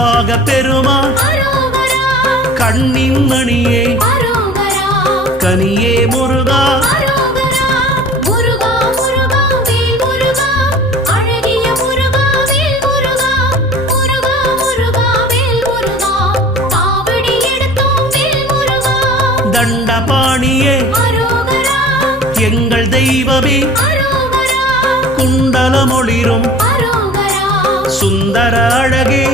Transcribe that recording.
கனகசாக பெருமான் கண்ணின் மணியே கனியே முருகா தண்டபாணியே எங்கள் தெய்வமே குண்டலமொளிரும் சுந்தர அழகே